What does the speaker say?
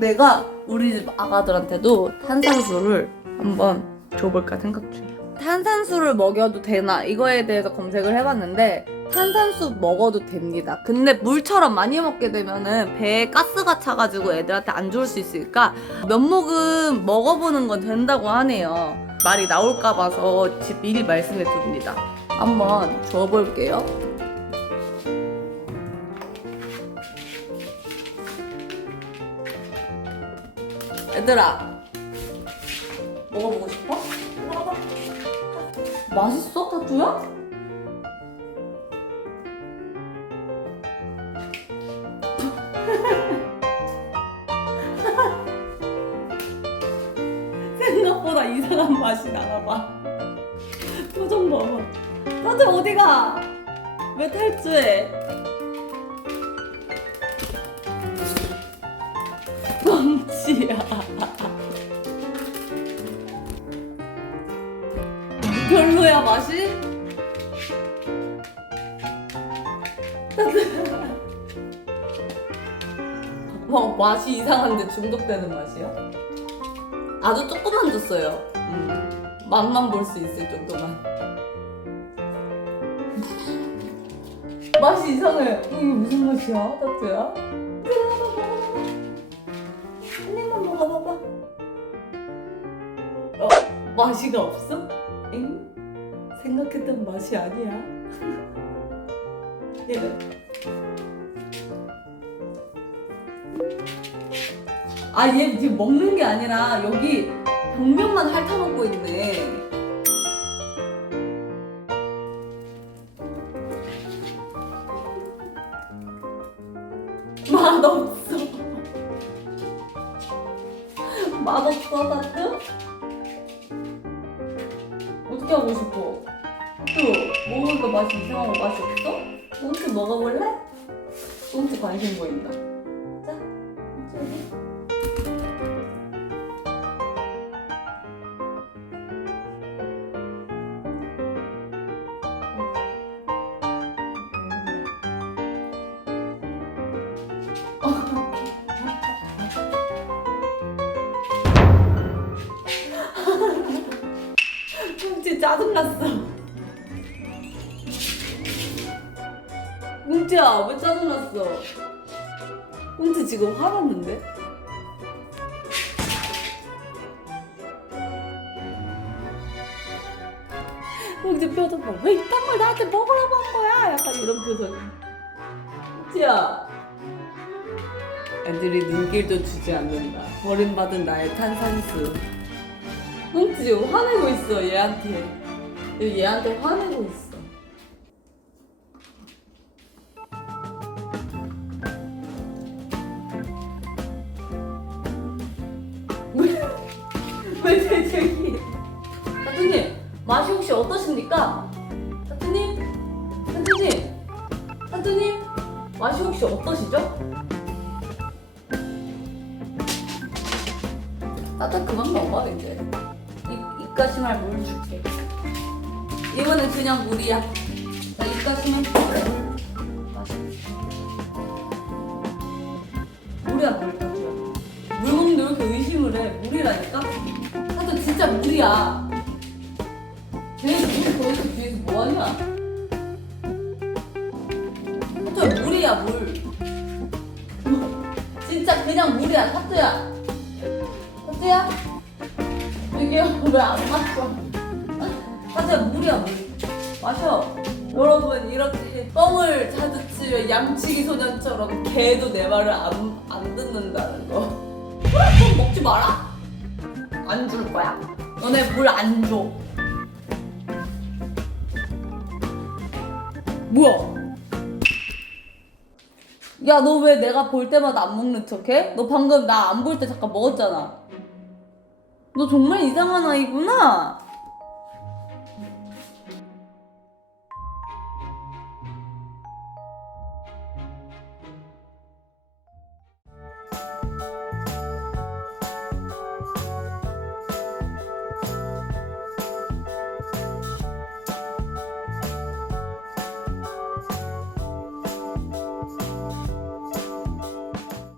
내가 우리 집 아가들한테도 탄산수를 한번 줘볼까 생각 중이야. 탄산수를 먹여도 되나 이거에 대해서 검색을 해봤는데 탄산수 먹어도 됩니다. 근데 물처럼 많이 먹게 되면은 배에 가스가 차가지고 애들한테 안 좋을 수 있으니까 몇 모금 먹어보는 건 된다고 하네요. 말이 나올까 봐서 미리 말씀해 둡니다. 한번 줘볼게요. 얘들아 먹어보고 싶어? 먹어봐 맛있어 타투야? 생각보다 이상한 맛이 나나봐 표정 봐봐 다들 어디가? 왜 탈주해? 뻥치야 별로야 맛이? 어, 맛이 이상한데 중독되는 맛이야? 아주 조금만 줬어요. 음, 맛만 볼 수 있을 정도만. 맛이 이상해. 이게 무슨 맛이야, 따뚜야? 먹어봐봐. 어, 맛이가 없어? 엥? 생각했던 맛이 아니야. 얘는. 아, 얘 지금 먹는 게 아니라 여기 벽면만 핥아먹고 있네. 맛없어. 맛없어, 다트? 어떻게 하고 싶어? 또 먹으니까 맛이 이상하고 맛이 없어? 꽁트 먹어볼래? 꽁트 관심 보인다. 자. 꽁치 짜증났어. 꽁치야, 왜 짜증났어? 꽁치 지금 화났는데? 꽁치 표정 봐. 왜 이딴 걸 나한테 먹으라고 한 거야? 약간 이런 표정. 꽁치야. 애들이 눈길도 주지 않는다. 버림받은 나의 탄산수. 꽁치 지금 화내고 있어 얘한테 얘한테 화내고 있어 왜 대책이 사투님 맛이 혹시 어떠십니까? 사투님? 사투님? 사투님? 맛이 혹시 어떠시죠? 따뜻 그만 먹어 이제 입, 입가심할 물 줄게. 이거는 그냥 물이야. 나 입가심할 물 마셔 물이야. 물 물 먹는데 왜 이렇게 의심을 해. 물이라니까? 따뜻 진짜 물이야. 뒤에서 물 보여서 뒤에서 뭐하냐? 따뜻 물이야 물. 진짜 그냥 물이야 타투야. 타투야? 이게 왜안 마셔? 타투야 물이야 물. 마셔 여러분 이렇게 뻥을 자주치면 양치기 소년처럼 개도 내 말을 안, 안 듣는다는 거. 그럼 먹지 마라? 안 줄 거야. 너네 물 안 줘. 뭐야? 야, 너 왜 내가 볼 때마다 안 먹는 척해? 너 방금 나 안 볼 때 잠깐 먹었잖아. 너 정말 이상한 아이구나.